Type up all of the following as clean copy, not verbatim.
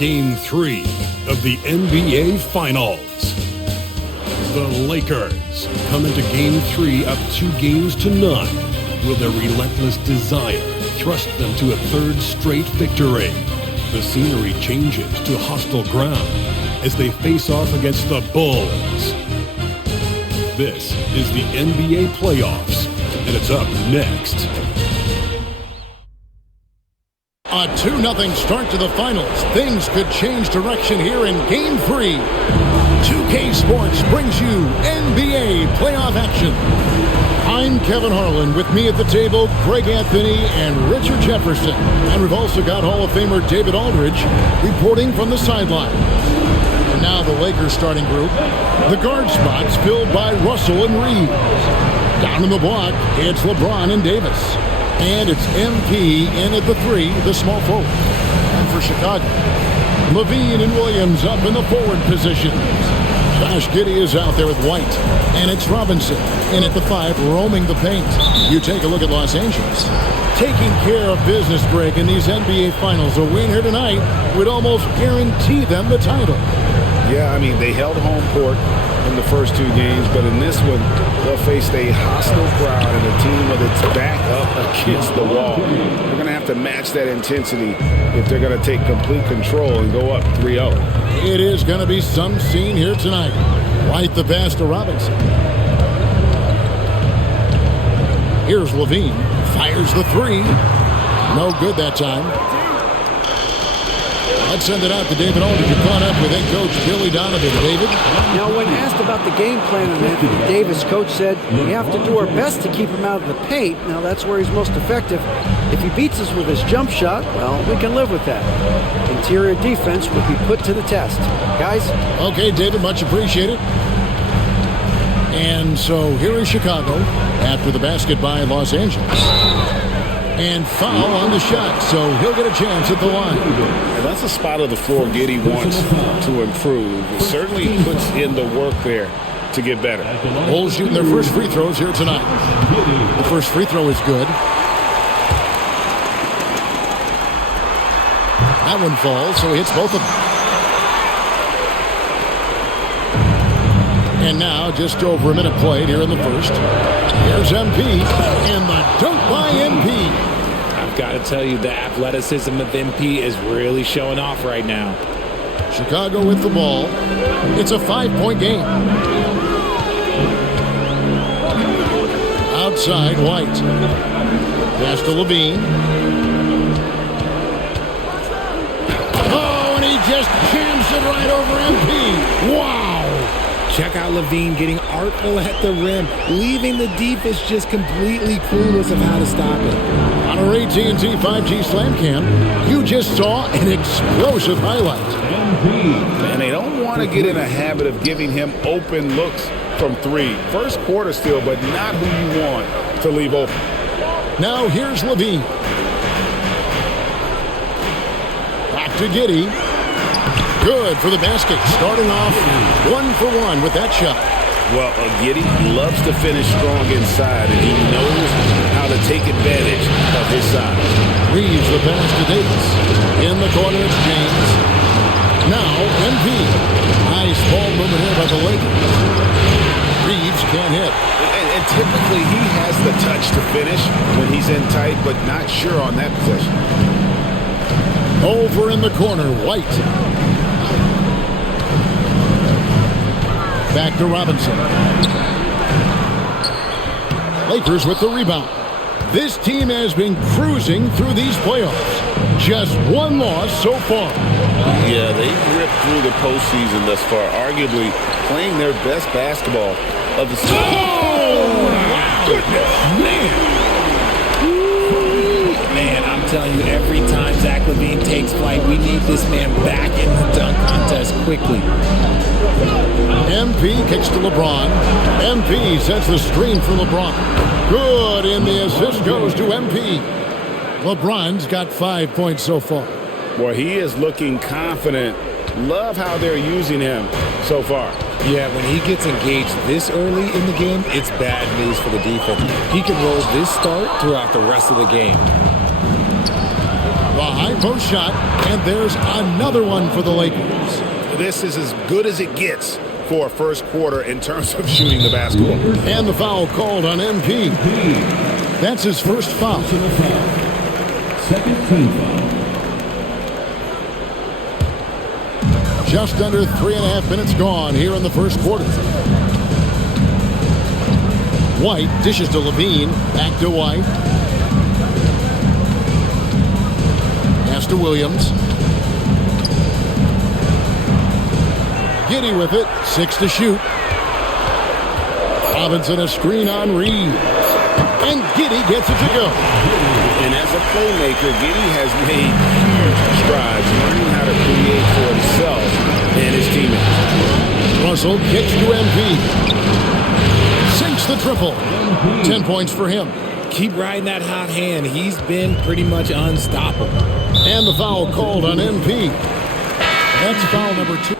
Game 3 of the NBA Finals. The Lakers come into Game 3 up 2-0 with their relentless desire thrust them to a third straight victory. The scenery changes to hostile ground as they face off against the Bulls. This is the NBA playoffs, and it's up next. A 2-0 start to the finals. Things could change direction here in Game 3. 2K Sports brings you NBA playoff action. I'm Kevin Harlan. With me at the table, Greg Anthony and Richard Jefferson. And we've also got Hall of Famer David Aldridge reporting from the sideline. And now the Lakers starting group. The guard spots filled by Russell and Reeves. Down in the block, it's LeBron and Davis. And it's MP in at the 3, the small forward. And for Chicago, Lavine and Williams up in the forward positions. Josh Giddey is out there with White. And it's Robinson in at the 5, roaming the paint. You take a look at Los Angeles. Taking care of business, Greg, in these NBA Finals. A win here tonight would almost guarantee them the title. Yeah, I mean, they held home court in the first 2 games, but in this one, they'll face a hostile crowd and a team with its back up against the wall. They're going to have to match that intensity if they're going to take complete control and go up 3-0. It is going to be some scene here tonight. White the pass to Robinson. Here's Lavine. Fires the 3. No good that time. Let's send it out to David Aldridge. You're caught up with head coach Billy Donovan. David? Now, when asked about the game plan on Anthony Davis, coach said, we have to do our best to keep him out of the paint. Now, that's where he's most effective. If he beats us with his jump shot, well, we can live with that. Interior defense will be put to the test. Guys? Okay, David, much appreciated. And so here is Chicago after the basket by Los Angeles. And foul on the shot, so he'll get a chance at the line. And that's a spot of the floor Giddey wants to improve. He certainly puts in the work there to get better. Bulls shooting their first free throws here tonight. The first free throw is good. That one falls, so he hits both of them. And now, just over a minute played here in the first. Here's MP, and the dunk by MP. I've got to tell you, the athleticism of MP is really showing off right now. Chicago with the ball. It's a 5-point game. Outside, White. Pass to Lavine. Oh, and he just jams it right over MP. Wow. Check out Lavine getting artful at the rim, leaving the defense just completely clueless of how to stop it. On our AT&T 5G Slam Cam, you just saw an explosive highlight. And they don't want to get in a habit of giving him open looks from 3. First quarter still, but not who you want to leave open. Now here's Lavine. Back to Giddey. Good for the basket. Starting off 1 for 1 with that shot. Well, Giddey loves to finish strong inside, and he knows how to take advantage of his size. Reeves the pass to Davis. In the corner, it's James. Now, MP. Nice ball movement here by the Lakers. Reeves can't hit. And typically, he has the touch to finish when he's in tight, but not sure on that possession. Over in the corner, White. Back to Robinson. Lakers with the rebound. This team has been cruising through these playoffs. Just 1 loss so far. Yeah, they've ripped through the postseason thus far, arguably playing their best basketball of the season. Oh, wow. Goodness, man. Man, I'm telling you, every time Zach Lavine takes flight, we need this man back in the dunk contest quickly. MP kicks to LeBron. MP sets the screen for LeBron. Good, and the assist goes to MP. LeBron's got 5 points so far. Boy, he is looking confident. Love how they're using him so far. Yeah, when he gets engaged this early in the game, it's bad news for the defense. He can roll this start throughout the rest of the game. The high post shot, and there's another one for the Lakers. This is as good as it gets for a first quarter in terms of shooting the basketball. And the foul called on MP. That's his first foul. Second team foul. Just under 3.5 minutes gone here in the first quarter. White dishes to Lavine. Back to White. Pass to Williams. Giddey with it. 6 to shoot. Robinson a screen on Reed. And Giddey gets it to go. And as a playmaker, Giddey has made huge strides learning how to create for himself and his teammates. Russell kicks to MP. Sinks the triple. 10 points for him. Keep riding that hot hand. He's been pretty much unstoppable. And the foul called on MP. That's foul number 2.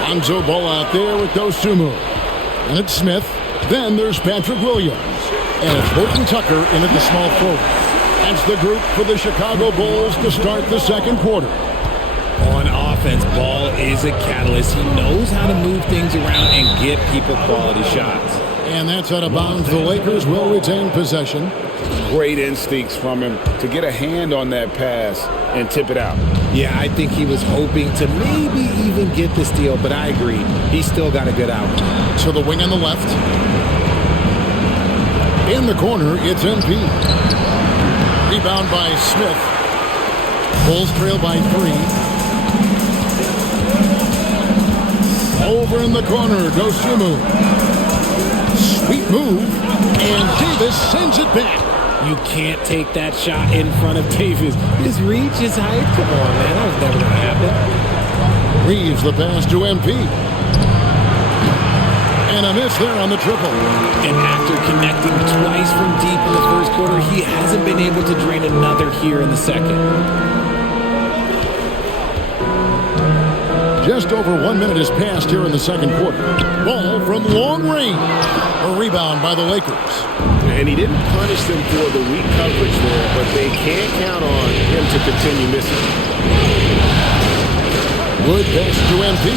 Lonzo Ball out there with Dosunmu. And it's Smith. Then there's Patrick Williams. And it's Horton Tucker in at the small forward. That's the group for the Chicago Bulls to start the second quarter. On offense, Ball is a catalyst. He knows how to move things around and get people quality shots. And that's out of bounds. The Lakers will retain possession. Great instincts from him to get a hand on that pass and tip it out. Yeah, I think he was hoping to maybe even get the steal, but I agree. He's still got a good outcome. To the wing on the left. In the corner, it's MP. Rebound by Smith. Bulls trail by 3. Over in the corner, Dosunmu. Sweet move. And Davis sends it back. You can't take that shot in front of Davis. His reach, his height. Come on, man. That was never going to happen. Reeves the pass to MP. And a miss there on the triple. And after connecting twice from deep in the first quarter, he hasn't been able to drain another here in the second. Just over 1 minute has passed here in the second quarter. Ball from long range. A rebound by the Lakers. And he didn't punish them for the weak coverage there, but they can't count on him to continue missing. Wood pass to MP.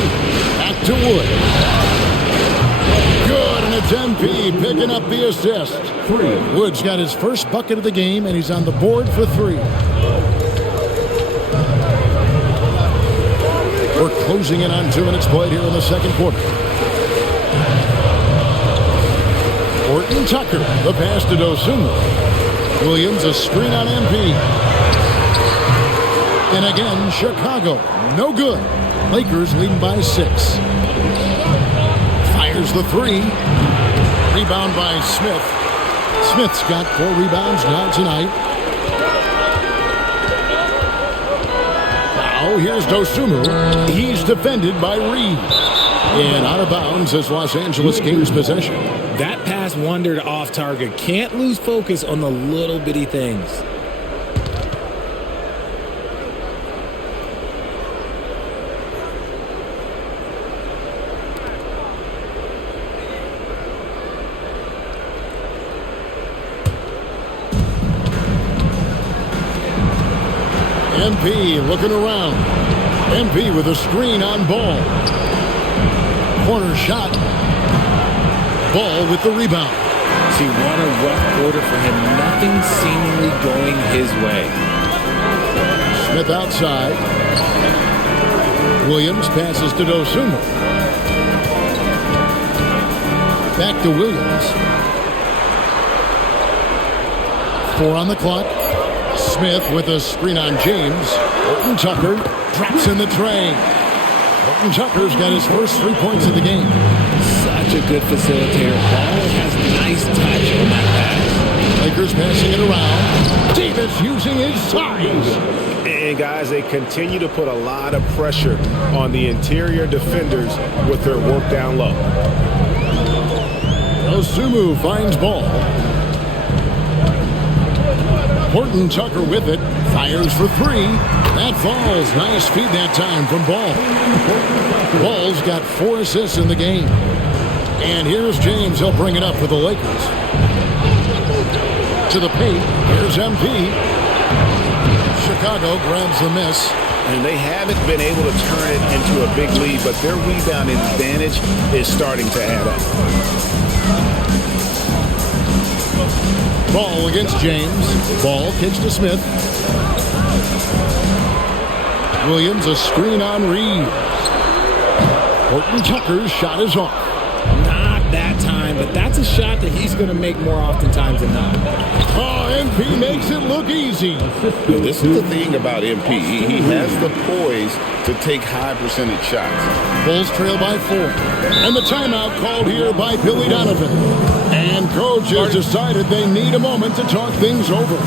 Back to Wood. Good, and it's MP picking up the assist. Wood's got his first bucket of the game, and he's on the board for 3. We're closing in on 2 minutes played here in the second quarter. Horton Tucker, the pass to Dosunmu. Williams, a screen on MP. And again, Chicago, no good. Lakers leading by 6. Fires the 3. Rebound by Smith. Smith's got 4 rebounds now tonight. Now here's Dosunmu. He's defended by Reed. And out of bounds as Los Angeles gains possession. That pass wandered off target. Can't lose focus on the little bitty things. MP looking around. MP with a screen on Ball. Corner shot. Ball with the rebound. See, what a rough quarter for him. Nothing seemingly going his way. Smith outside. Williams passes to Dosunmu. Back to Williams. 4 on the clock. Smith with a screen on James. Horton Tucker drops in the tray. Horton Tucker's got his first 3 points of the game. Such a good facilitator. Ball has nice touch on that pass. Lakers passing it around. Davis using his size. And guys, they continue to put a lot of pressure on the interior defenders with their work down low. Dosunmu finds Ball. Horton Tucker with it. Fires for 3. That falls. Nice feed that time from Ball. Ball's got 4 assists in the game. And here's James. He'll bring it up for the Lakers. to the paint. Here's MP. Chicago grabs the miss. And they haven't been able to turn it into a big lead, but their rebounding advantage is starting to add up. Ball against James. Ball kicks to Smith. Williams, a screen on Reed. Horton Tucker's shot is off. Not that time, but that's a shot that he's going to make more oftentimes than not. Oh, MP makes it look easy. Well, this is the thing about MP. He has the poise to take high percentage shots. Bulls trail by 4. And the timeout called here by Billy Donovan. And coach has decided they need a moment to talk things over.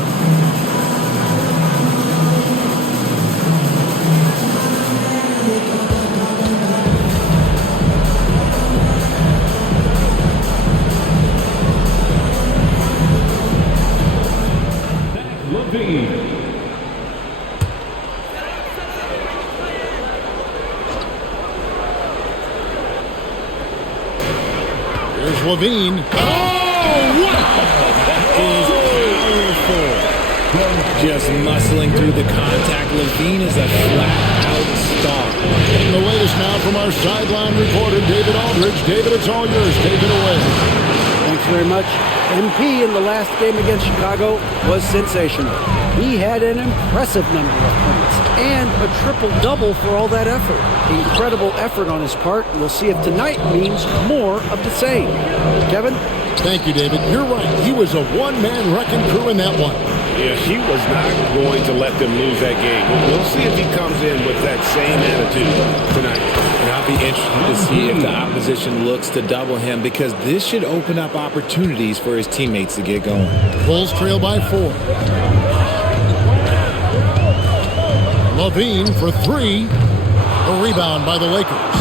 Here's Lavine. Oh, wow! That is powerful. Just muscling through the contact. Lavine is a flat-out star. And the latest now from our sideline reporter, David Aldridge. David, it's all yours. Take it away. Thanks very much. MP in the last game against Chicago was sensational. He had an impressive number of points and a triple-double for all that effort. Incredible effort on his part. We'll see if tonight means more of the same. Kevin? Thank you, David. You're right. He was a one-man wrecking crew in that one. Yeah, he was not going to let them lose that game. We'll see if he comes in with that same attitude tonight. And I'll be interested to see if the opposition looks to double him, because this should open up opportunities for his teammates to get going. Bulls trail by 4. Lavine for 3. A rebound by the Lakers.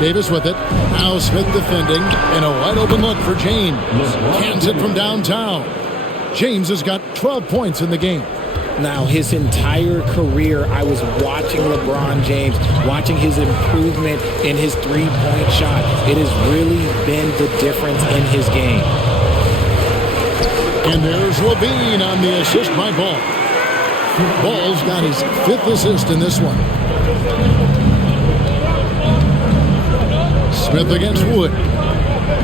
Davis with it. Now Smith defending. And a wide open look for James. Cans it from downtown. James has got 12 points in the game. Now, his entire career, I was watching LeBron James, watching his improvement in his three-point shot. It has really been the difference in his game. And there's Lavine on the assist by Ball. Ball's got his 5th assist in this one. Smith against Wood.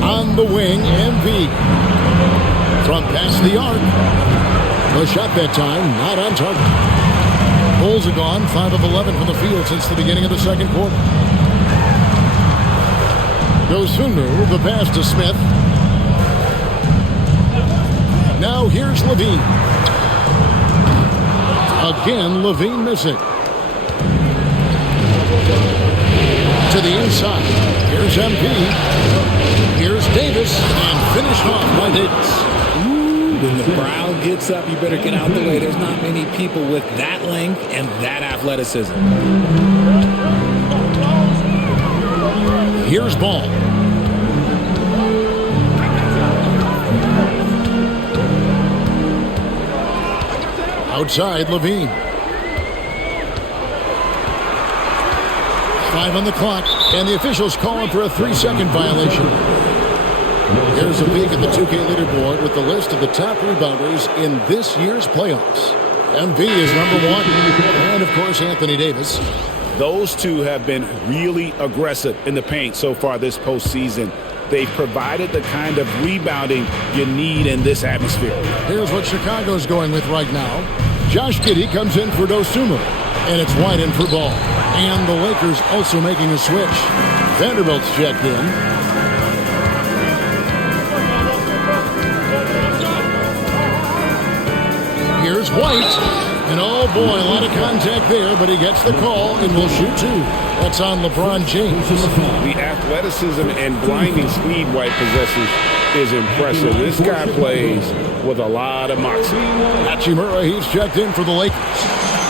On the wing, MV. From past the arc. The shot that time, not on target. Bulls are gone, 5 of 11 from the field since the beginning of the second quarter. Dosunu, the pass to Smith. Now here's Lavine. Again, Lavine missing. To the inside. Here's MP. Here's Davis, and finished off by Davis. When the crowd gets up, you better get out the way. There's not many people with that length and that athleticism. Here's Ball. Outside, Lavine. 5 on the clock, and the officials calling for a 3-second violation. Here's a peek at the 2K leaderboard with the list of the top rebounders in this year's playoffs. MV is number 1, and of course Anthony Davis. Those two have been really aggressive in the paint so far this postseason. They've provided the kind of rebounding you need in this atmosphere. Here's what Chicago's going with right now. Josh Giddey comes in for Dosunu, and it's White in for Ball. And the Lakers also making a switch. Vanderbilt's checked in. Here's White. And oh boy, a lot of contact there, but he gets the call and will shoot 2. That's on LeBron James. The athleticism and blinding speed White possesses is impressive. This guy plays with a lot of moxie. Hachimura, he's checked in for the Lakers.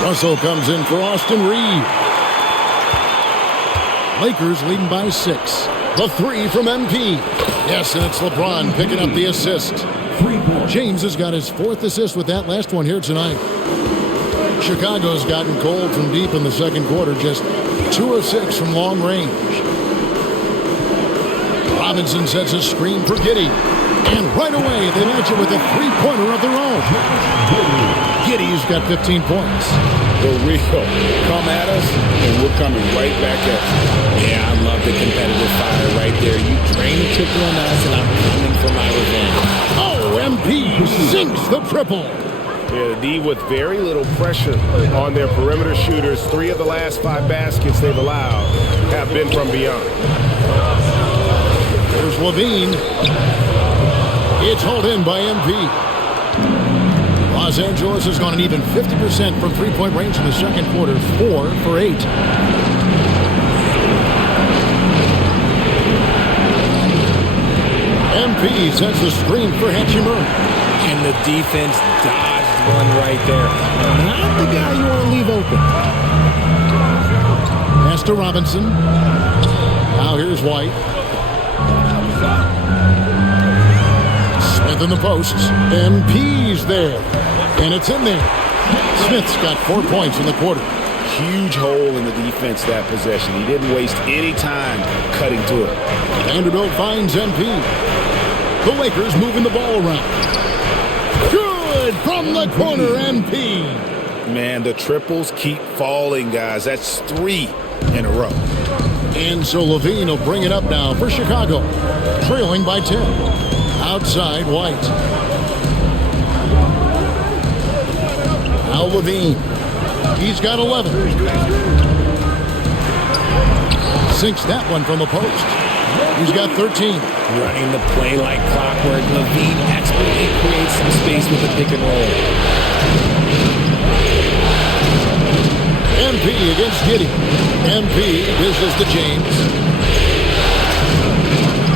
Russell comes in for Austin Reed. Lakers leading by 6. The 3 from MP. Yes, and it's LeBron picking up the assist. James has got his 4th assist with that last one here tonight. Chicago's gotten cold from deep in the second quarter, just 2 of 6 from long range. Robinson sets a screen for Giddey. And right away, they match it with a three-pointer of their own. Giddey's got 15 points. For real. Come at us, and we're coming right back at you. Yeah, I love the competitive fire right there. You drain the triple on us, and I'm coming for my revenge. Oh, MP sinks the triple. Yeah, the D with very little pressure on their perimeter shooters. 3 of the last 5 baskets they've allowed have been from beyond. There's Lavine. It's hauled in by MP. Los Angeles has gone an even 50% from three-point range in the second quarter, 4 for 8. MP sends the screen for Hachimura. And the defense dodged one right there. Not the guy you want to leave open. Pass to Robinson. Now here's White. Smith in the posts. MP's there. And it's in there. Smith's got 4 points in the quarter. Huge hole in the defense that possession. He didn't waste any time cutting to it. Vanderbilt finds MP. The Lakers moving the ball around. Good from the corner, MP. Man, the triples keep falling, guys. That's 3 in a row. And so Lavine will bring it up now for Chicago. Trailing by 10. Outside, White. Now Lavine. He's got 11. Sinks that one from the post. He's got 13. Running the play like clockwork, Lavine expertly creates some space with the pick and roll. MP against Giddey. MP dishes to James.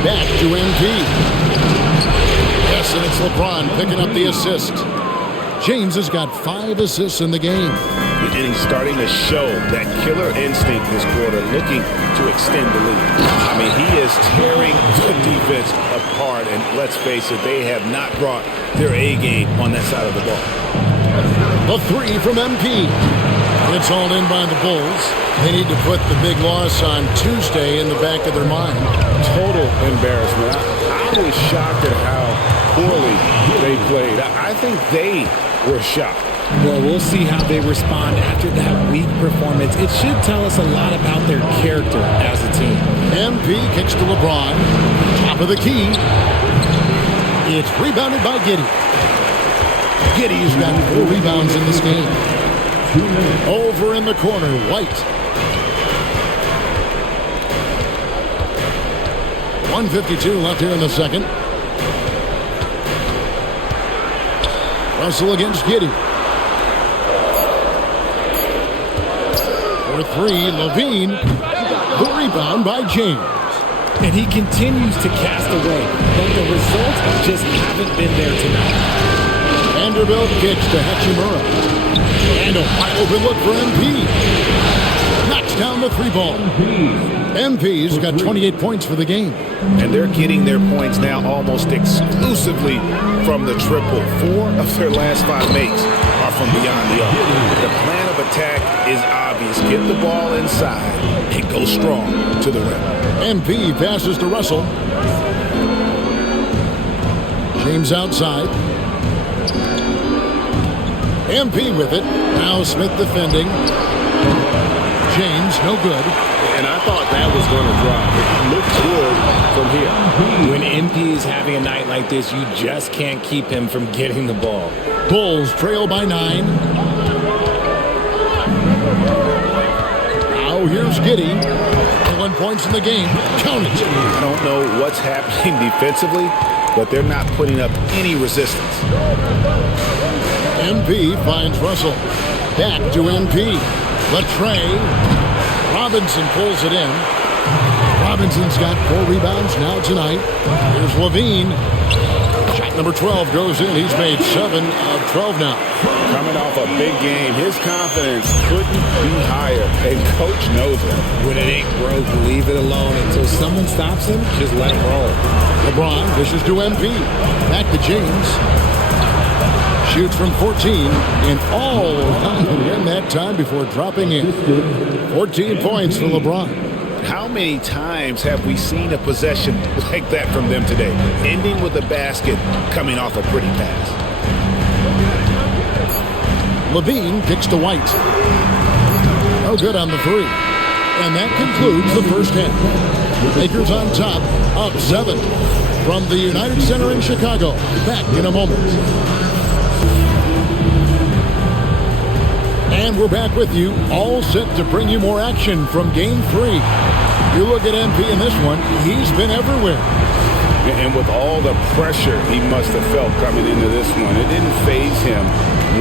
Back to MP. Yes, and it's LeBron picking up the assist. James has got 5 assists in the game. And he's starting to show that killer instinct this quarter, looking to extend the lead. I mean, he is tearing the defense apart, and let's face it, they have not brought their A game on that side of the ball. A 3 from MP. It's all in by the Bulls. They need to put the big loss on Tuesday in the back of their mind. Total embarrassment. I was shocked at how poorly they played. I think they were shocked. Well, we'll see how they respond after that weak performance. It should tell us a lot about their character as a team. MP kicks to LeBron. Top of the key. It's rebounded by Giddey. Giddey's got 4 rebounds in this game. Over in the corner, White. 1:52 left here in the second. Russell against Giddey. For 3, Lavine. The rebound by James. And he continues to cast away, but the results just haven't been there tonight. Vanderbilt kicks to Hachimura. And a wide open look for MP. Knocks down the 3 ball. MP's got 28 points for the game. And they're getting their points now almost exclusively from the triple. 4 of their last 5 makes are from beyond the arc. The plan of attack is obvious. Get the ball inside and go strong to the rim. MP passes to Russell. James outside. MP with it. Now Smith defending. James, no good. And I thought that was going to drop. It looked good from here. When MP is having a night like this, you just can't keep him from getting the ball. Bulls trail by 9. Now here's Giddey. 1 points in the game. Count it. I don't know what's happening defensively, but they're not putting up any resistance. MP finds Russell. Back to MP. Latrey. Robinson pulls it in. Robinson's got 4 rebounds now tonight. Here's Lavine. Shot number 12 goes in. He's made 7 of 12 now. Coming off a big game, his confidence couldn't be higher, and coach knows it. When it ain't broke, leave it alone until someone stops him. Just let him roll. LeBron dishes to MP. Back to James. Shoots from 14 and all in that time before dropping in. 14 points for LeBron. How many times have we seen a possession like that from them today? Ending with a basket, coming off a pretty pass. Lavine kicks to White. No good on the three. And that concludes the first half. Lakers on top, up 7. From the United Center in Chicago. Back in a moment. And we're back with you, all set to bring you more action from Game 3. You look at MP in this one, he's been everywhere. And with all the pressure he must have felt coming into this one, it didn't faze him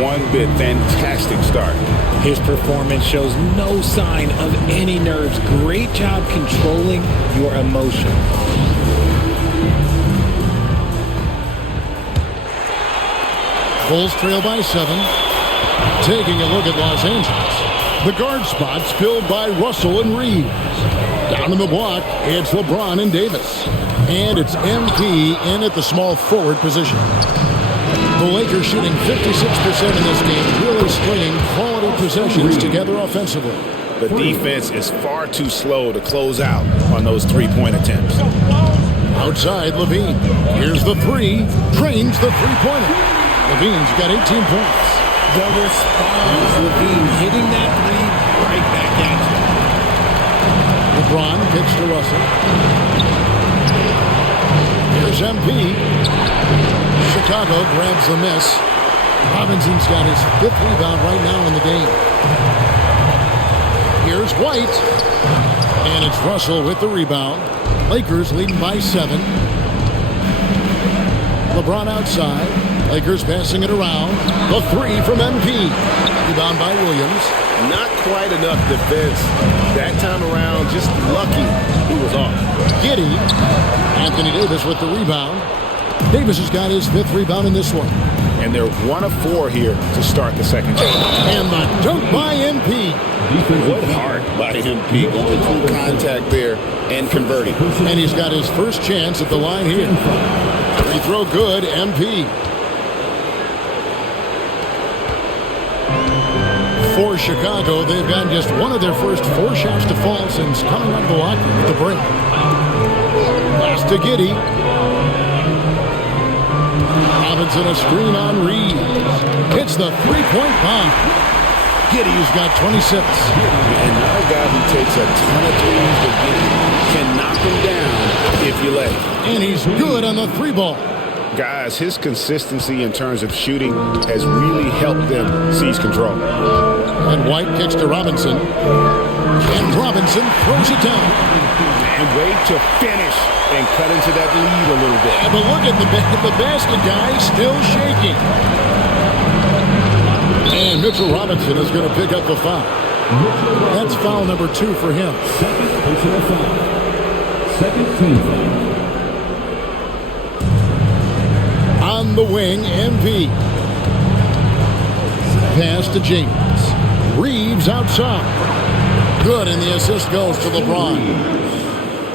one bit. Fantastic start. His performance shows no sign of any nerves. Great job controlling your emotions. Bulls trail by 7. Taking a look at Los Angeles. The guard spots filled by Russell and Reeves. Down in the block, it's LeBron and Davis. And it's MP in at the small forward position. The Lakers shooting 56% in this game, really stringing quality possessions together offensively. The defense is far too slow to close out on those three-point attempts. Outside, Lavine. Here's the three. Trains the three-pointer. Lavine's got 18 points. The response, Lavine hitting that three right back at you. LeBron kicks to Russell. Here's MP. Chicago grabs the miss. Robinson's got his 5th rebound right now in the game. Here's White. And it's Russell with the rebound. Lakers leading by 7. LeBron outside. Lakers passing it around. The three from MP. Rebound by Williams. Not quite enough defense that time around. Just lucky he was off. Giddey. Anthony Davis with the rebound. Davis has got his 5th rebound in this one. And they're 1 of 4 here to start the second half. And the dunk by MP. What heart by MP, going through contact there and converting. And he's got his first chance at the line here. Free throw good, MP. For Chicago, they've gotten just one of their first 4 shots to fall since coming out of the locker room at the break. Pass to Giddey. Robinson a screen on Reeves. Hits the three-point bomb. Giddey's got 26. And not a guy who takes a ton of threes, but Giddey can knock them down if you let him. And he's good on the 3-ball. Guys, his consistency in terms of shooting has really helped them seize control. And White kicks to Robinson. And Robinson throws it down. And wait to finish and cut into that lead a little bit. Yeah, but look at the basket guy still shaking. And Mitchell Robinson is going to pick up the foul. That's foul number 2 for him. Second team foul. On the wing, MP. Pass to James. Reeves outside. Good, and the assist goes to LeBron.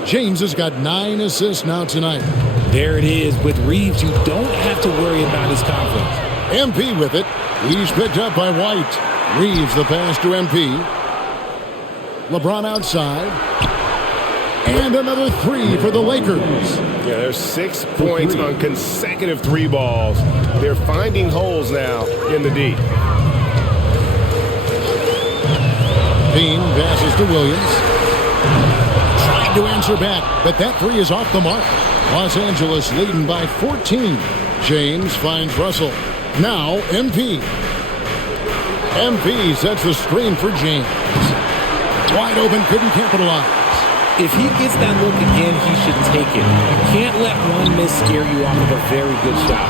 James has got 9 assists now tonight. There it is. With Reeves, you don't have to worry about his confidence. MP with it. He's picked up by White. Reeves the pass to MP. LeBron outside. And another 3 for the Lakers. Yeah, there's 6 points on consecutive 3 balls. They're finding holes now in the D. Bean passes to Williams. Trying to answer back, but that 3 is off the mark. Los Angeles leading by 14. James finds Russell. Now MP. MP sets the screen for James. Wide open, couldn't capitalize. If he gets that look again, he should take it. You can't let one miss scare you off of a very good shot.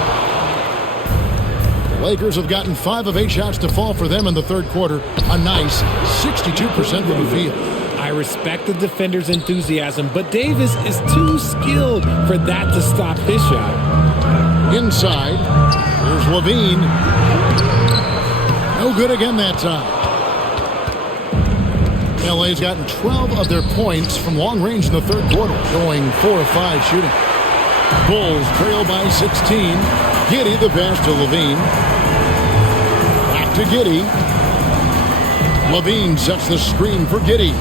The Lakers have gotten 5 of 8 shots to fall for them in the third quarter. A nice 62% from the field. I respect the defender's enthusiasm, but Davis is too skilled for that to stop his shot. Inside, here's Lavine. No good again that time. LA's gotten 12 of their points from long range in the third quarter, going 4 of 5 shooting. Bulls trail by 16. Giddey the pass to Lavine. Back to Giddey. Lavine sets the screen for Giddey.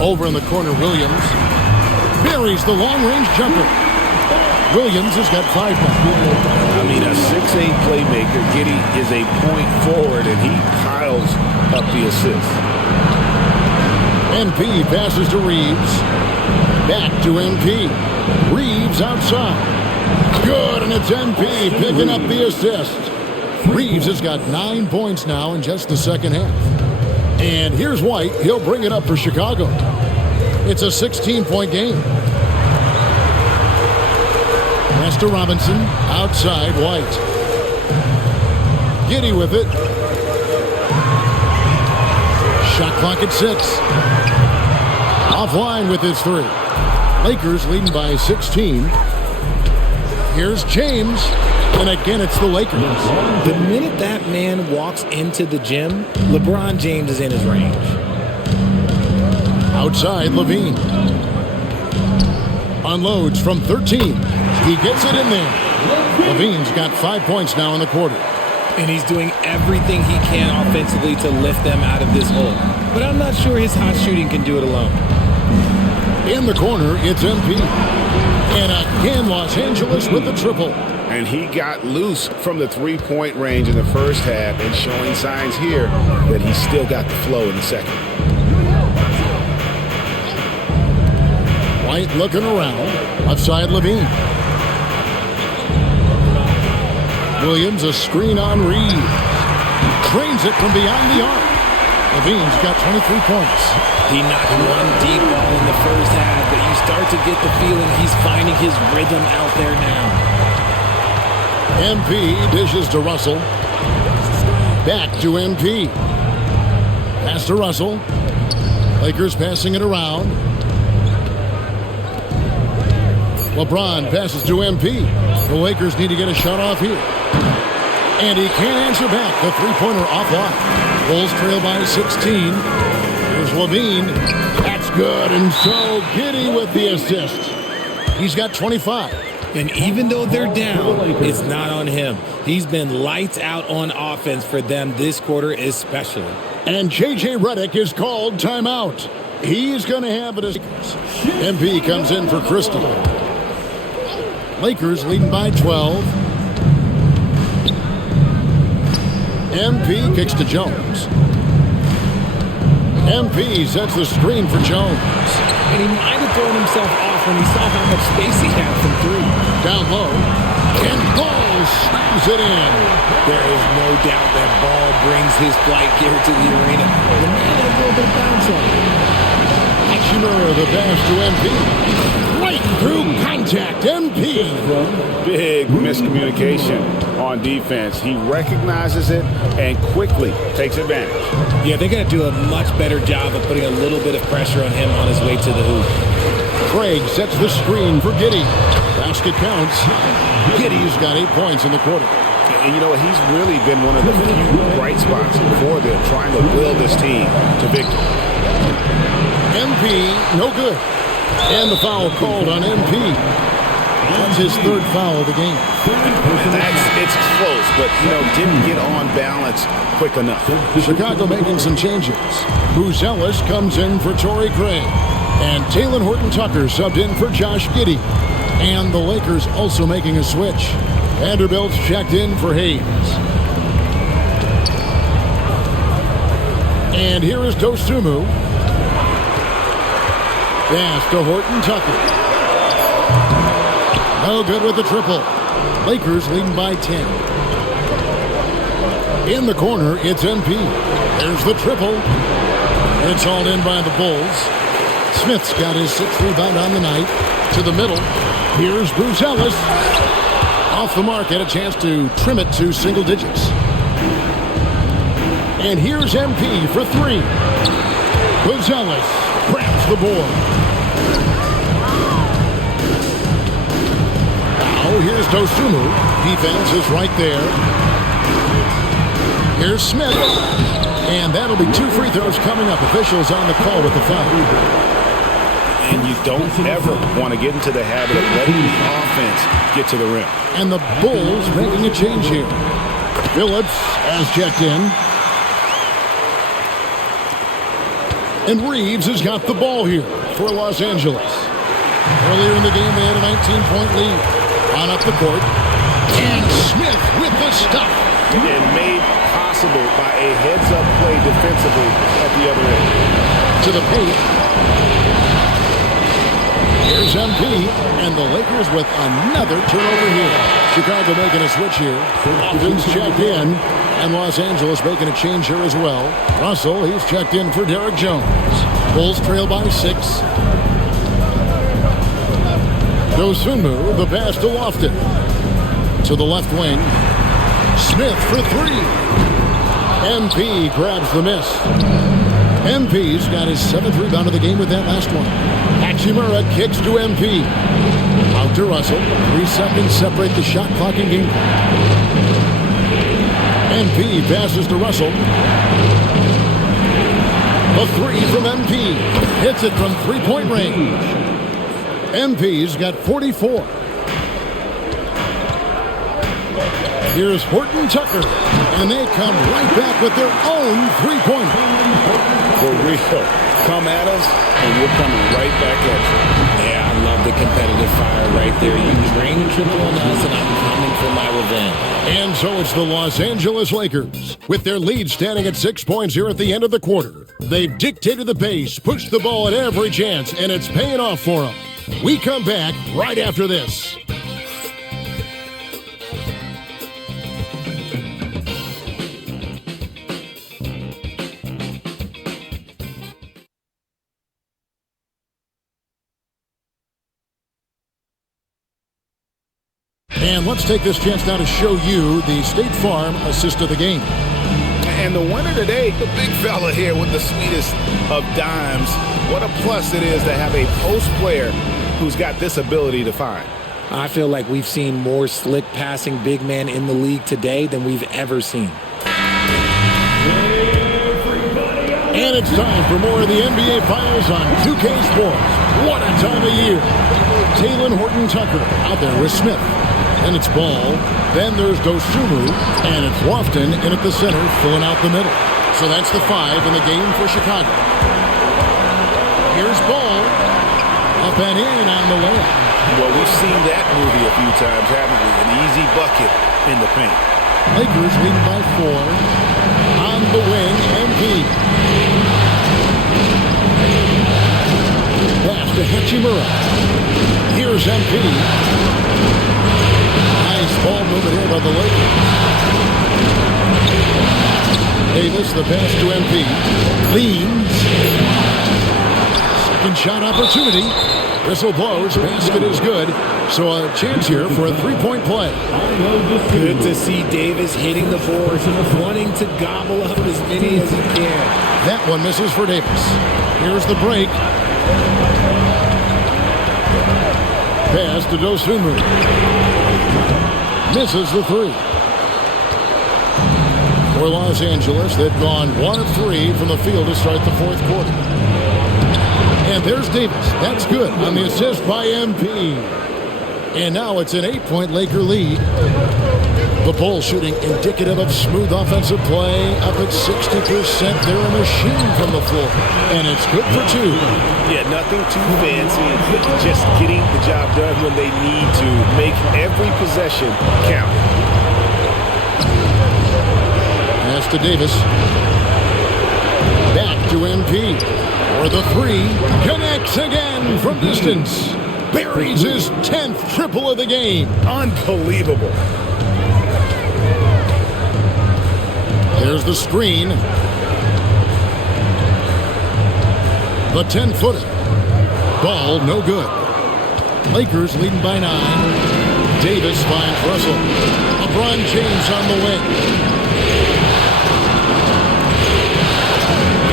Over in the corner, Williams buries the long-range jumper. Williams has got 5 points. I mean, a 6'8 playmaker. Giddey is a point forward, and he piles up the assists. MP passes to Reeves. Back to MP. Reeves outside. Good, and it's MP picking up the assist. Reeves has got 9 points now in just the second half. And here's White. He'll bring it up for Chicago. It's a 16-point game. Pass to Robinson. Outside, White. Giddey with it. Shot clock at 6. Offline with his 3. Lakers leading by 16. Here's James. And again, it's the Lakers. The minute that man walks into the gym, LeBron James is in his range. Outside, Lavine. Unloads from 13. He gets it in there. Lavine's got 5 points now in the quarter. And he's doing everything he can offensively to lift them out of this hole. But I'm not sure his hot shooting can do it alone. In the corner, it's MP. And again, Los Angeles with the triple. And he got loose from the three-point range in the first half and showing signs here that he's still got the flow in the second. White looking around. Left side, Lavine. Williams, a screen on Reed. Trains it from beyond the arc. Lavine's got 23 points. He knocked one deep ball in the first half, but you start to get the feeling he's finding his rhythm out there now. MP dishes to Russell. Back to MP. Pass to Russell. Lakers passing it around. LeBron passes to MP. The Lakers need to get a shot off here. And he can't answer back. The three-pointer offline. Bulls trail by 16. Here's Lavine. That's good. And so Giddey with the assist. He's got 25. And even though they're down, it's not on him. He's been lights out on offense for them this quarter especially. And J.J. Redick is called timeout. He's going to have it as MP comes in for Crystal. Lakers leading by 12. MP kicks to Jones. MP sets the screen for Jones. And he might have thrown himself off when he saw how much space he had from 3. Down low. And Ball slams it in. There is no doubt that Ball brings his flight gear to the arena. The man has a little bit of bounce on him. Hachimura, the pass to MP. Right through contact. MP. Big miscommunication on defense. He recognizes it and quickly takes advantage. Yeah, they're going to do a much better job of putting a little bit of pressure on him on his way to the hoop. Craig sets the screen for Giddey. Basket counts. Giddey's got 8 points in the quarter. And you know what? He's really been one of the few bright spots for them trying to will this team to victory. MP, no good. And the foul called on MP. That's his 3rd foul of the game. It's close, but, didn't get on balance quick enough. Chicago making some changes. Buzelis comes in for Torrey Craig. And Talen Horton-Tucker subbed in for Josh Giddey. And the Lakers also making a switch. Vanderbilt's checked in for Hayes. And here is Dosunmu. Pass to Horton-Tucker. No good with the triple. Lakers leading by 10. In the corner, it's MP. There's the triple. It's hauled in by the Bulls. Smith's got his 6th rebound on the night. To the middle. Here's Buzelis. Off the mark, had a chance to trim it to single digits. And here's MP for 3. Buzelis grabs the board. Now here's Dosunmu. Defense is right there. Here's Smith. And that'll be 2 free throws coming up. Officials on the call with the foul. And you don't ever want to get into the habit of letting the offense get to the rim. And the Bulls making a change here. Phillips has checked in. And Reeves has got the ball here for Los Angeles. Earlier in the game, they had a 19-point lead. On up the court. And Smith with the stop. And made possible by a heads-up play defensively at the other end. To the paint. Here's MP, and the Lakers with another turnover here. Chicago making a switch here. Offense checked in, and Los Angeles making a change here as well. Russell, he's checked in for Derek Jones. Bulls trail by 6. Dosunmu, the pass to Lofton. To the left wing. Smith for 3. MP grabs the miss. MP's got his 7th rebound of the game with that last one. Hachimura kicks to MP. Out to Russell. 3 seconds separate the shot clock and game clock. MP passes to Russell. A 3 from MP. Hits it from 3-point range. MP's got 44. Here's Horton Tucker. And they come right back with their own 3-pointer. For real. Come at us, and we're coming right back at you. Yeah, I love the competitive fire right there. You drain triple on us, and I'm coming for my revenge. And so it's the Los Angeles Lakers. With their lead standing at 6 points here at the end of the quarter. They've dictated the pace, pushed the ball at every chance, and it's paying off for them. We come back right after this. And let's take this chance now to show you the State Farm assist of the game. And the winner today, the big fella here with the sweetest of dimes. What a plus it is to have a post player who's got this ability to find. I feel like we've seen more slick passing big men in the league today than we've ever seen. And it's time for more of the NBA Finals on 2K Sports. What a time of year. Taylor Horton Tucker out there with Smith. And it's Ball. Then there's Dosunmu. And it's Lofton in at the center, filling out the middle. So that's the 5 in the game for Chicago. Here's Ball. Up and in on the layup. Well, we've seen that movie a few times, haven't we? An easy bucket in the paint. Lakers leading by 4. On the wing, MP. Pass to Hachimura. Here's MP. Nice ball movement here by the Lakers. Davis, the pass to MP. Leans. Second shot opportunity. Whistle blows. Basket is good. So a chance here for a 3-point play. Good to see Davis hitting the boards and wanting to gobble up as many as he can. That one misses for Davis. Here's the break. Pass to Dosunmu. Misses the 3. For Los Angeles, they've gone 1 of 3 from the field to start the 4th quarter. And there's Davis. That's good on the assist by MP. And now it's an 8-point Laker lead. The Bulls shooting indicative of smooth offensive play. Up at 60%. They're a machine from the floor. And it's good for 2. Yeah, nothing too fancy. Just getting the job done when they need to. Make every possession count. Pass to Davis. Back to MP. For the 3. Connects again from distance. Buries his 10th triple of the game. Unbelievable. There's the screen. The 10-footer. Ball no good. Lakers leading by 9. Davis finds Russell. LeBron James on the wing.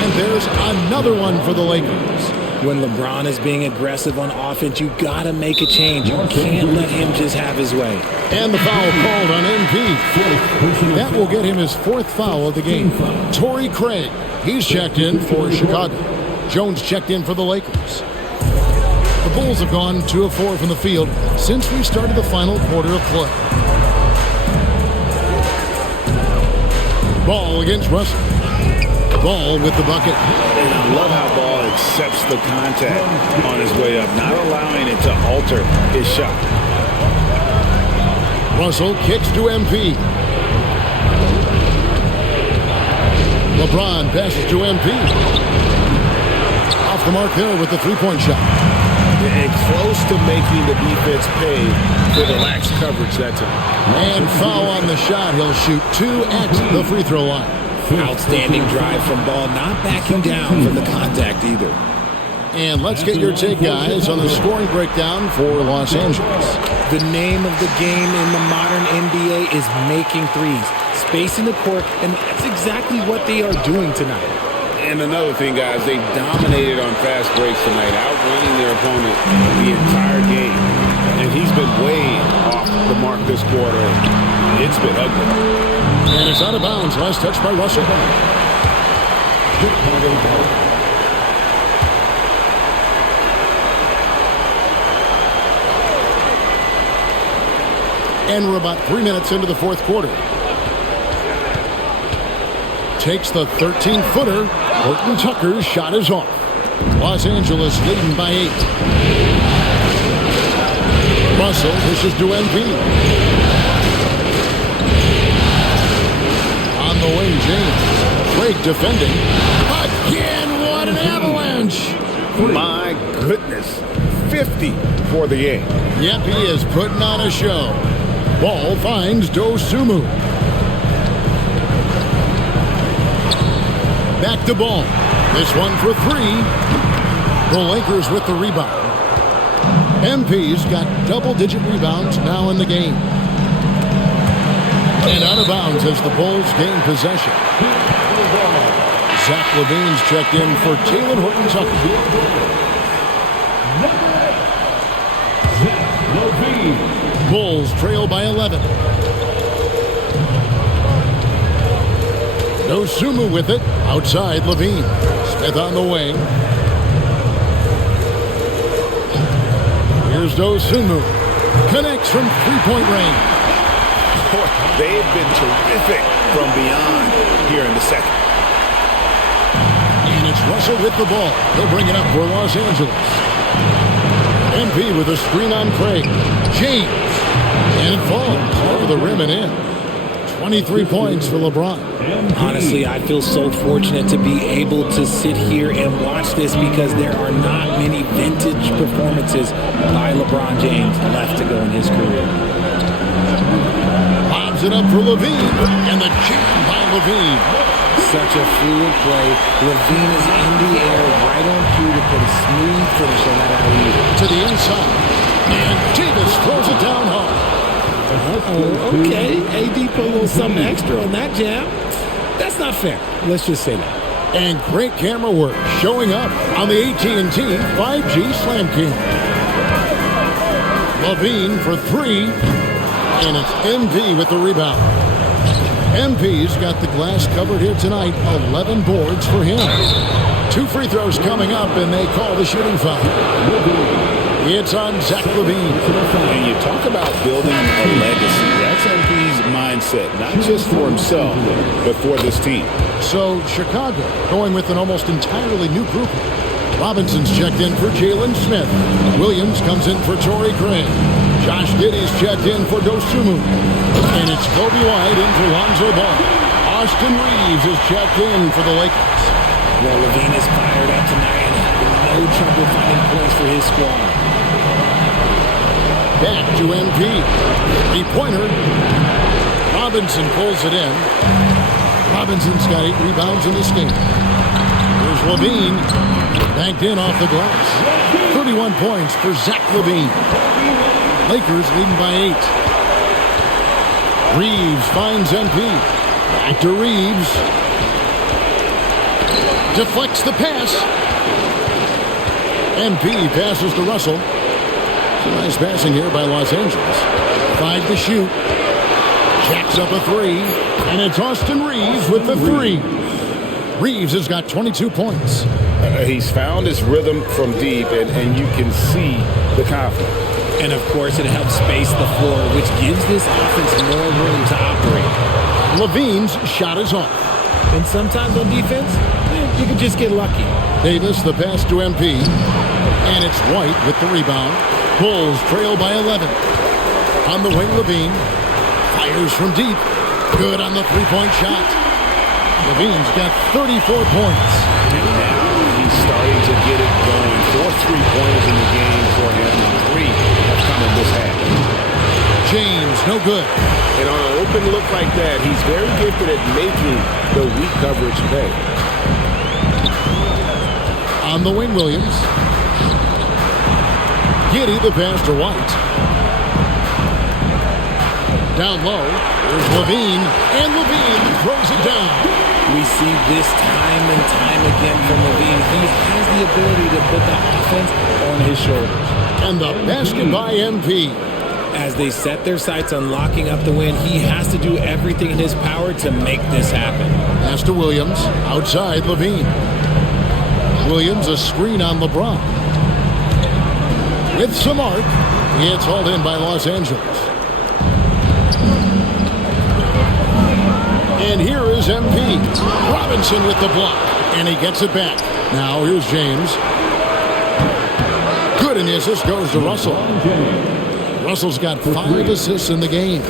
And there's another one for the Lakers. When LeBron is being aggressive on offense, you got to make a change. You can't let him just have his way. And the foul called on MP. That will get him his 4th foul of the game. Torrey Craig, he's checked in for Chicago. Jones checked in for the Lakers. The Bulls have gone 2 of 4 from the field since we started the final quarter of play. Ball against Russell. Ball with the bucket. And I love how Ball accepts the contact on his way up, not allowing it to alter his shot. Russell kicks to MP. LeBron passes to MP. Off the mark there with the three-point shot. And close to making the defense pay for the lax coverage that time. And foul on the shot. He'll shoot 2 at the free throw line. Outstanding drive from Ball, not backing down from the contact either. And let's get your take, guys, on the scoring breakdown for Los Angeles. The name of the game in the modern NBA is making threes, spacing the court, and that's exactly what they are doing tonight. And another thing, guys, they dominated on fast breaks tonight, outrunning their opponent the entire game. And he's been way off the mark this quarter. It's been ugly. And it's out of bounds. Last touch by Russell. And we're about 3 minutes into the fourth quarter. Takes the 13-footer. Horton Tucker's shot is off. Los Angeles leading by 8. Russell pushes to MP. On the wing, James. Great defending. Again, what an avalanche! My goodness. 50 for the game. Yep, he is putting on a show. Ball finds Dosunmu. Back to Ball. This one for 3. The Lakers with the rebound. MP's got double-digit rebounds now in the game. And out of bounds as the Bulls gain possession. Zach Lavine's checked in for Taylor Horton Tucker. Bulls trail by 11. Dosunmu with it. Outside, Lavine. Smith on the wing. Here's Dosunmu. Connects from three-point range. They have been terrific from beyond here in the second. And it's Russell with the ball. He'll bring it up for Los Angeles. MP with a screen on Craig. James. And it falls over the rim and in. 23 points for LeBron. Honestly, I feel so fortunate to be able to sit here and watch this because there are not many vintage performances by LeBron James left to go in his career. Lobs it up for Lavine. And the jam by Lavine. Such a fluid play. Lavine is in the air right on cue to put a smooth finish on that alley. To the inside. And Davis throws it down hard. Okay, AD put a little something extra on that jam. That's not fair. Let's just say that. And great camera work showing up on the AT&T 5G Slam King. Lavine for 3. And it's MP with the rebound. MP's got the glass covered here tonight. 11 boards for him. 2 free throws coming up, and they call the shooting foul. It's on Zach Lavine. And you talk about building a legacy. That's MP's mindset, not just for himself, but for this team. So Chicago going with an almost entirely new group. Robinson's checked in for Jalen Smith. Williams comes in for Torrey Craig. Josh Giddey's checked in for Dosunmu. And it's Kobe White in for Lonzo Ball. Austin Reeves is checked in for the Lakers. Well, Lavine is fired up tonight and having no trouble finding points for his squad. Back to MP. 3-pointer. Robinson pulls it in. Robinson's got 8 rebounds in this game. Here's Lavine. Banked in off the glass. 31 points for Zach Lavine. Lakers leading by 8. Reeves finds MP. Back to Reeves. Deflects the pass. MP passes to Russell. Nice passing here by Los Angeles. 5 to shoot. Jacks up a 3. And it's Austin Reeves with the 3. Reeves has got 22 points. He's found his rhythm from deep, and you can see the confidence. And, of course, it helps space the floor, which gives this offense more room to operate. Lavine's shot is off. And sometimes on defense, you can just get lucky. Davis, the pass to MP. And it's White with the rebound. Bulls trail by 11. On the wing, Lavine. Fires from deep. Good on the three-point shot. Lavine's got 34 points. And now he's starting to get it going. 4 3-pointers in the game for him. 3 have come in this half. James, no good. And on an open look like that, he's very gifted at making the weak coverage pay. On the wing, Williams. Giddey, the pass to White. Down low, there's Lavine, and Lavine throws it down. We see this time and time again from Lavine. He has the ability to put the offense on his shoulders. And the basket by MP. As they set their sights on locking up the win, he has to do everything in his power to make this happen. Pass to Williams, outside Lavine. Williams, a screen on LeBron. With some arc, it's hauled in by Los Angeles. And here is MP. Robinson with the block, and he gets it back. Now here's James. Good, and the assist goes to Russell. Russell's got 5 assists in the game.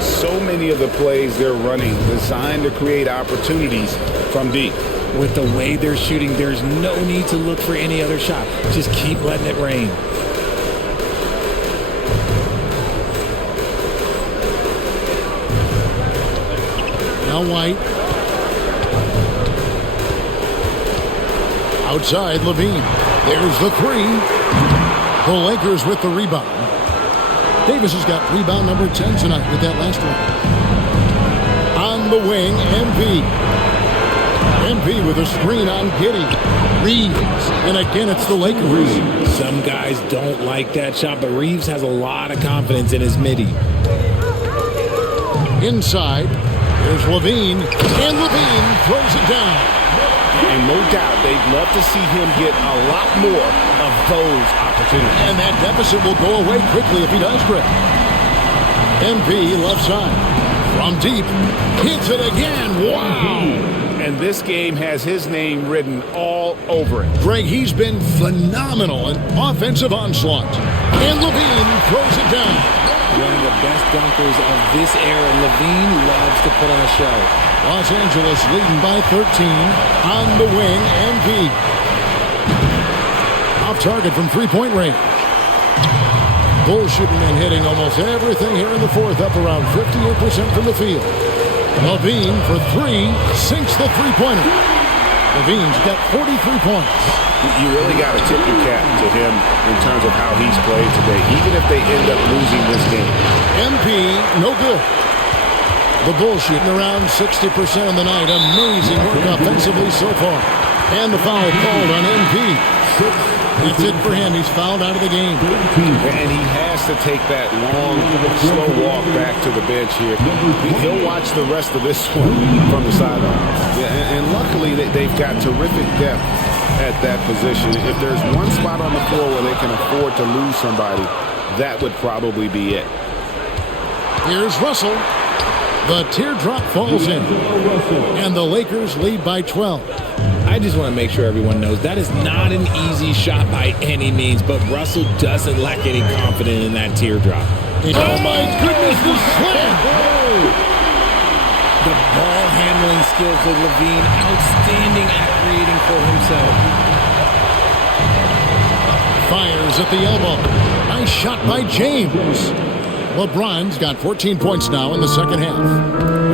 So many of the plays they're running designed to create opportunities from deep. With the way they're shooting, there's no need to look for any other shot. Just keep letting it rain. Now White. Outside Lavine. There's the 3. The Lakers with the rebound. Davis has got rebound number 10 tonight with that last one. On the wing, MP. MP with a screen on Giddey. Reeves. And again, it's the Lakers. Some guys don't like that shot, but Reeves has a lot of confidence in his midi. Inside, there's Lavine. And Lavine throws it down. And no doubt they'd love to see him get a lot more of those opportunities. And that deficit will go away quickly if he does, Greg. MP left side. From deep. Hits it again. Wow. And this game has his name written all over it. Greg, he's been phenomenal in offensive onslaught. And Lavine throws it down. One of the best dunkers of this era. Lavine loves to put on a show. Los Angeles leading by 13. On the wing, MP. Off target from three-point range. Bulls shooting and hitting almost everything here in the fourth, up around 58% from the field. Lavine for 3, sinks the three-pointer. Lavine's got 43 points. You really got to tip your cap to him in terms of how he's played today, even if they end up losing this game. MP, no good. The Bulls shooting around 60% of the night. Amazing work offensively so far. And the foul called on MP. That's it for him. He's fouled out of the game. And he has to take that long, slow walk back to the bench here. He'll watch the rest of this one from the sideline. Yeah, and luckily, they've got terrific depth at that position. If there's one spot on the floor where they can afford to lose somebody, that would probably be it. Here's Russell. The teardrop falls in. And the Lakers lead by 12. I just want to make sure everyone knows that is not an easy shot by any means, but Russell doesn't lack any confidence in that teardrop. Oh my goodness, the slam! The ball handling skills of Lavine, outstanding at creating for himself. Fires at the elbow. Nice shot by James. LeBron's got 14 points now in the second half.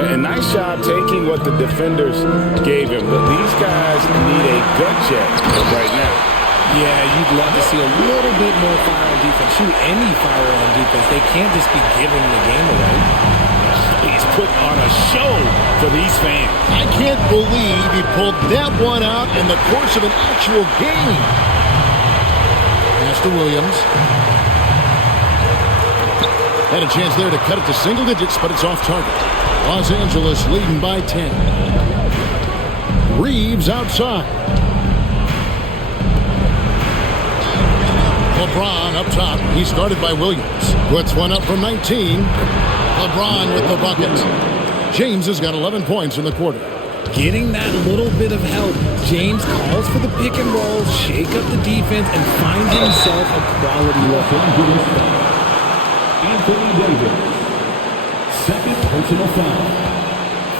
And nice job taking what the defenders gave him. But these guys need a gut check right now. Yeah, you'd love to see a little bit more fire on defense. Shoot, any fire on defense. They can't just be giving the game away. He's put on a show for these fans. I can't believe he pulled that one out in the course of an actual game. Pass to Williams. Had a chance there to cut it to single digits, but it's off target. Los Angeles leading by 10. Reeves outside. LeBron up top. He started by Williams. Puts one up from 19. LeBron with the bucket. James has got 11 points in the quarter. Getting that little bit of help, James calls for the pick and roll, shake up the defense, and find himself a quality look. Anthony Davis. Second personal foul.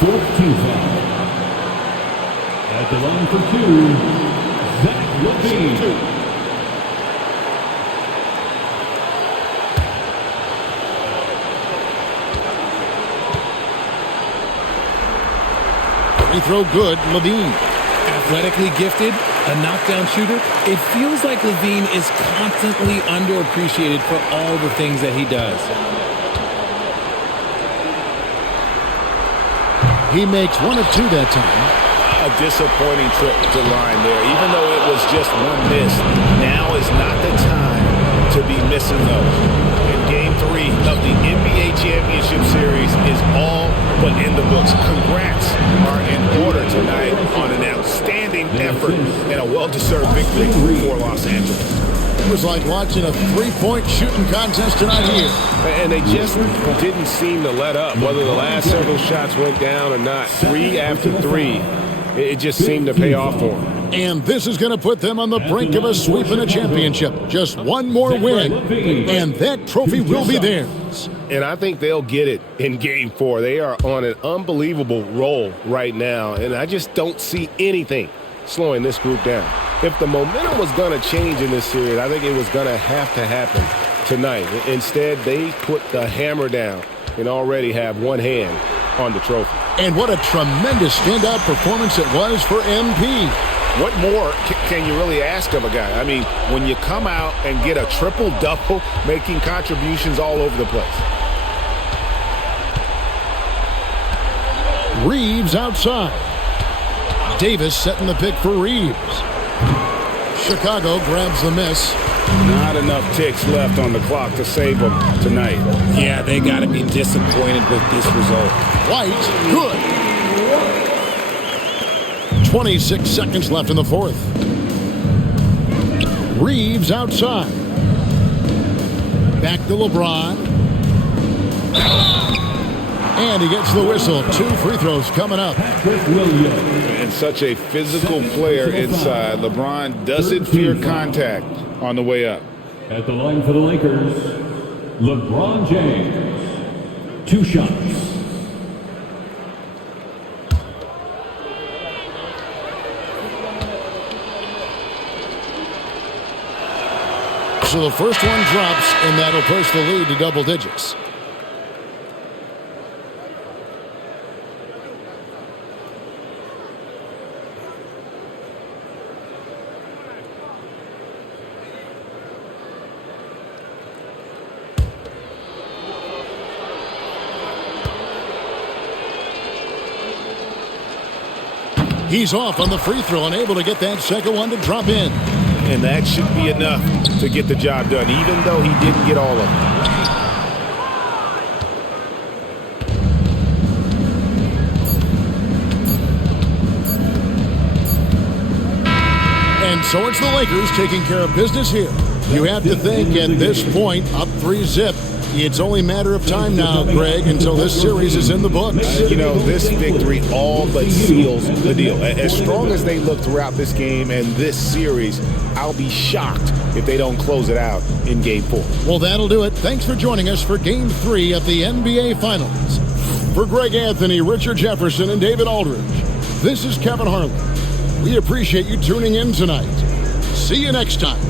Fourth team foul. At the line for two, Zach Lavine. Free throw good, Lavine. Athletically gifted, a knockdown shooter. It feels like Lavine is constantly underappreciated for all the things that he does. He makes one of two that time. A disappointing trip to line there. Even though it was just one miss, now is not the time to be missing those. And Game 3 of the NBA Championship Series is all but in the books. Congrats are in order tonight on an outstanding effort and a well-deserved victory for Los Angeles. It was like watching a three-point shooting contest tonight here. And they just didn't seem to let up. Whether the last several shots went down or not, 3 after 3, it just seemed to pay off for them. And this is going to put them on the brink of a sweep in a championship. Just one more win, and that trophy will be theirs. And I think they'll get it in Game 4. They are on an unbelievable roll right now, and I just don't see anything slowing this group down. If the momentum was going to change in this series, I think it was going to happen tonight. Instead, they put the hammer down and already have one hand on the trophy. And what a tremendous standout performance it was for MP. What more can you really ask of a guy? I mean, when you come out and get a triple-double, making contributions all over the place. Reeves outside. Davis setting the pick for Reeves. Chicago grabs the miss. Not enough ticks left on the clock to save them tonight. Yeah, they got to be disappointed with this result. White, good. 26 seconds left in the fourth. Reeves outside. Back to LeBron. And he gets the whistle. 2 free throws coming up. And such a physical player inside. LeBron doesn't fear contact on the way up. At the line for the Lakers, LeBron James. 2 shots. So the first one drops, and that'll push the lead to double digits. He's off on the free throw and able to get that second one to drop in. And that should be enough to get the job done, even though he didn't get all of it. And so it's the Lakers taking care of business here. You have to think at this point, up 3-zip. It's only a matter of time now, Greg, until this series is in the books. You know, this victory all but seals the deal. As strong as they look throughout this game and this series, I'll be shocked if they don't close it out in Game 4. Well, that'll do it. Thanks for joining us for Game 3 of the NBA Finals. For Greg Anthony, Richard Jefferson, and David Aldridge, this is Kevin Harlan. We appreciate you tuning in tonight. See you next time.